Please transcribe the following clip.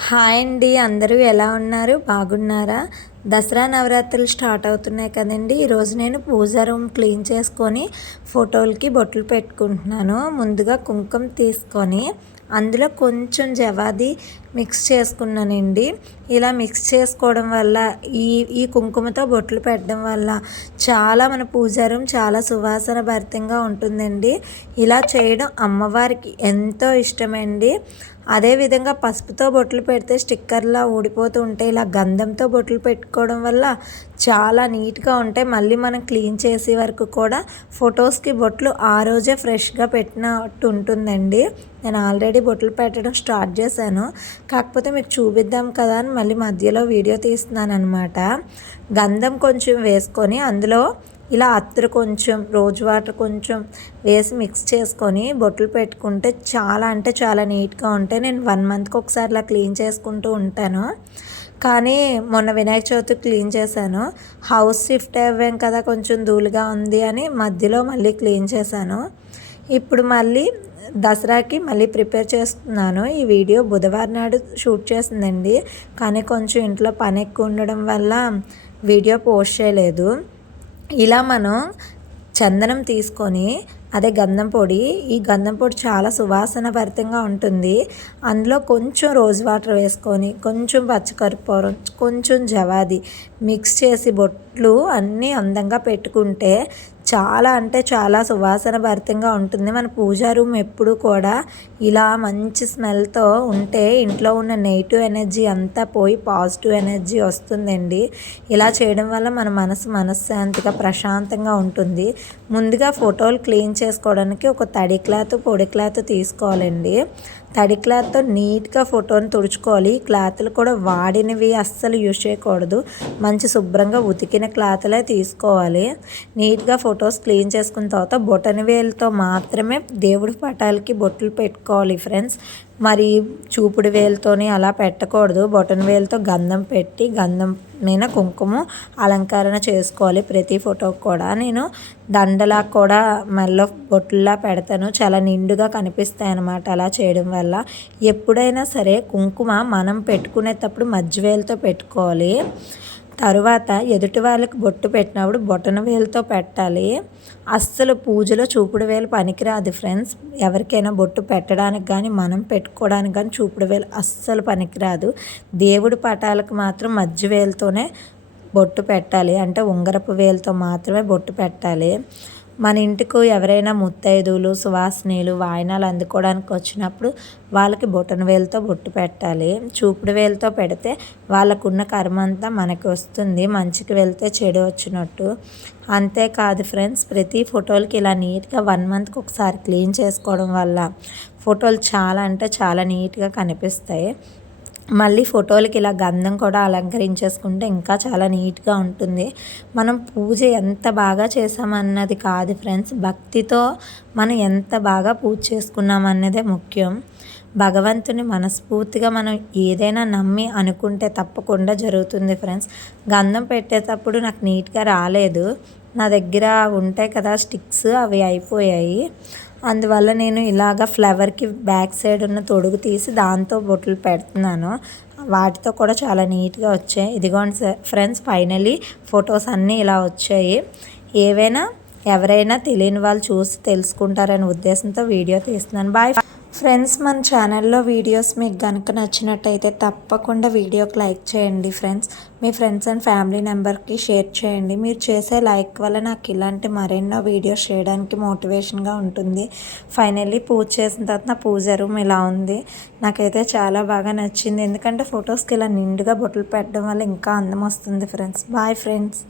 Hi అండి, అందరూ ఎలా ఉన్నారు? బాగున్నారా? దసరా నవరాత్రులు స్టార్ట్ అవుతున్నాయి కదండి. ఈరోజు నేను పూజ రూమ్ క్లీన్ చేసుకొని ఫోటోలకి బొట్లు పెట్టుకుంటున్నాను. ముందుగా కుంకుమ తీసుకొని అందులో కొంచెం జవాది మిక్స్ చేసుకున్నానండి. ఇలా మిక్స్ చేసుకోవడం వల్ల ఈ ఈ కుంకుమతో బొట్లు పెట్టడం వల్ల చాలా మన పూజా రూమ్ చాలా సువాసన భరితంగా ఉంటుందండి. ఇలా చేయడం అమ్మవారికి ఎంతో ఇష్టమండి. అదేవిధంగా పసుపుతో బొట్లు పెడితే స్టిక్కర్లా ఊడిపోతూ ఉంటాయి. ఇలా గంధంతో బొట్లు పెట్టుకోవడం వల్ల చాలా నీట్గా ఉంటాయి. మళ్ళీ మనం క్లీన్ చేసే వరకు కూడా ఫొటోస్కి బొట్లు ఆ రోజే ఫ్రెష్గా పెట్టినట్టు ఉంటుందండి. నేను ఆల్రెడీ బొట్లు పెట్టడం స్టార్ట్ చేశాను, కాకపోతే మీకు చూపిద్దాం కదా అని మళ్ళీ మధ్యలో వీడియో తీస్తున్నాను అనమాట. గంధం కొంచెం వేసుకొని అందులో ఇలా అత్తరు కొంచెం రోజ్ వాటర్ కొంచెం వేసి మిక్స్ చేసుకొని బొట్లు పెట్టుకుంటే చాలా అంటే చాలా నీట్గా ఉంటాయి. నేను 1 మంత్కి ఒకసారి ఇలా క్లీన్ చేసుకుంటూ ఉంటాను. కానీ మొన్న వినాయక చవితి క్లీన్ చేశాను. హౌస్ షిఫ్ట్ అవ్వాం కదా, కొంచెం ధూళిగా ఉంది అని మధ్యలో మళ్ళీ క్లీన్ చేశాను. ఇప్పుడు మళ్ళీ దసరాకి మళ్ళీ ప్రిపేర్ చేస్తున్నాను. ఈ వీడియో బుధవారం నాడు షూట్ చేసిందండి, కానీ కొంచెం ఇంట్లో పని ఎక్కువ ఉండడం వల్ల వీడియో పోస్ట్ చేయలేదు. ఇలా మనం చందనం తీసుకొని అదే గంధం పొడి, ఈ గంధం పొడి చాలా సువాసన భరితంగా ఉంటుంది. అందులో కొంచెం రోజ్ వాటర్ వేసుకొని కొంచెం పచ్చకర్పూరం కొంచెం జవాది మిక్స్ చేసి బొట్లు అన్నీ అందంగా పెట్టుకుంటే చాలా అంటే చాలా సువాసన భరితంగా ఉంటుంది. మన పూజా రూమ్ ఎప్పుడు కూడా ఇలా మంచి స్మెల్తో ఉంటే ఇంట్లో ఉన్న నెగిటివ్ ఎనర్జీ అంతా పోయి పాజిటివ్ ఎనర్జీ వస్తుందండి. ఇలా చేయడం వల్ల మన మనశ్శాంతిగా ప్రశాంతంగా ఉంటుంది. ముందుగా ఫోటోలు క్లీన్ చేసుకోవడానికి ఒక తడి క్లాత్ పొడి క్లాత్ తీసుకోవాలండి. తడి క్లాత్తో నీట్గా ఫోటోని తుడుచుకోవాలి. క్లాత్లు కూడా వాడినవి అస్సలు యూజ్ చేయకూడదు, మంచి శుభ్రంగా ఉతికిన క్లాత్లే తీసుకోవాలి. నీట్గా ఫొటోస్ క్లీన్ చేసుకున్న తర్వాత బొటన వేలుతో మాత్రమే దేవుడి పటాలకి బొట్లు పెట్టుకోవాలి ఫ్రెండ్స్. మరి చూపుడు వేలుతోని అలా పెట్టకూడదు. బొటన వేలుతో గంధం పెట్టి గంధం మీద కుంకుమ అలంకరణ చేసుకోవాలి. ప్రతి ఫోటోకి కూడా నేను దండలా కూడా మెల్ల బొట్టులా పెడతాను, చాలా నిండుగా కనిపిస్తాయి అన్నమాట అలా చేయడం వల్ల. ఎప్పుడైనా సరే కుంకుమ మనం పెట్టుకునేటప్పుడు మధ్య వేలుతో పెట్టుకోవాలి. తరువాత ఎదుటి వాళ్ళకి బొట్టు పెట్టినప్పుడు బొటన వేలుతో పెట్టాలి. అస్సలు పూజలో చూపుడు వేలు పనికిరాదు ఫ్రెండ్స్. ఎవరికైనా బొట్టు పెట్టడానికి కానీ మనం పెట్టుకోవడానికి కానీ చూపుడు వేలు అస్సలు పనికిరాదు. దేవుడి పటాలకు మాత్రం మధ్య వేలుతోనే బొట్టు పెట్టాలి, అంటే ఉంగరపు వేలుతో మాత్రమే బొట్టు పెట్టాలి. మన ఇంటికి ఎవరైనా ముత్తైదువులు సువాసినీలు వాయినాలు అందుకోవడానికి వచ్చినప్పుడు వాళ్ళకి బొటన వేలుతో బొట్టు పెట్టాలి. చూపుడు వేలుతో పెడితే వాళ్ళకున్న కర్మ అంతా మనకి వస్తుంది, మంచికి వెళ్తే చెడు వచ్చినట్టు. అంతేకాదు ఫ్రెండ్స్, ప్రతి ఫోటోలకి ఇలా నీట్గా 1 మంత్కి ఒకసారి క్లీన్ చేసుకోవడం వల్ల ఫోటోలు చాలా అంటే చాలా నీట్గా కనిపిస్తాయి. మళ్ళీ ఫోటోలకి ఇలా గంధం కూడా అలంకరించేసుకుంటే ఇంకా చాలా నీట్గా ఉంటుంది. మనం పూజ ఎంత బాగా చేసామన్నది కాదు ఫ్రెండ్స్, భక్తితో మనం ఎంత బాగా పూజ చేసుకున్నామన్నదే ముఖ్యం. భగవంతుని మనస్ఫూర్తిగా మనం ఏదైనా నమ్మి అనుకుంటే తప్పకుండా జరుగుతుంది ఫ్రెండ్స్. గంధం పెట్టేటప్పుడు నాకు నీట్గా రాలేదు, నా దగ్గర ఉంటాయి కదా స్టిక్స్, అవి అయిపోయాయి. అందువల్ల నేను ఇలాగ ఫ్లవర్కి బ్యాక్ సైడ్ ఉన్న తొడుగు తీసి దాంతో బొట్లు పెడుతున్నాను. వాటితో కూడా చాలా నీట్గా వచ్చాయి. ఇదిగోండి ఫ్రెండ్స్, ఫైనలీ ఫొటోస్ అన్నీ ఇలా వచ్చాయి. ఎవరైనా తెలియని వాళ్ళు చూసి తెలుసుకుంటారనే ఉద్దేశంతో వీడియో తీస్తున్నాను. Bye friends. మన ఛానల్లో వీడియోస్ మీకు కనుక నచ్చినట్టయితే తప్పకుండా వీడియోకి లైక్ చేయండి ఫ్రెండ్స్. మీ ఫ్రెండ్స్ అండ్ ఫ్యామిలీ మెంబర్కి షేర్ చేయండి. మీరు చేసే లైక్ వల్ల నాకు ఇలాంటి మరెన్నో వీడియోస్ చేయడానికి మోటివేషన్గా ఉంటుంది. ఫైనల్లీ పూజ చేసిన తర్వాత నా పూజ రూమ్ ఇలా ఉంది. నాకైతే చాలా బాగా నచ్చింది, ఎందుకంటే ఫొటోస్కి ఇలా నిండుగా బొట్లు పెట్టడం వల్ల ఇంకా అందం వస్తుంది ఫ్రెండ్స్. Bye friends.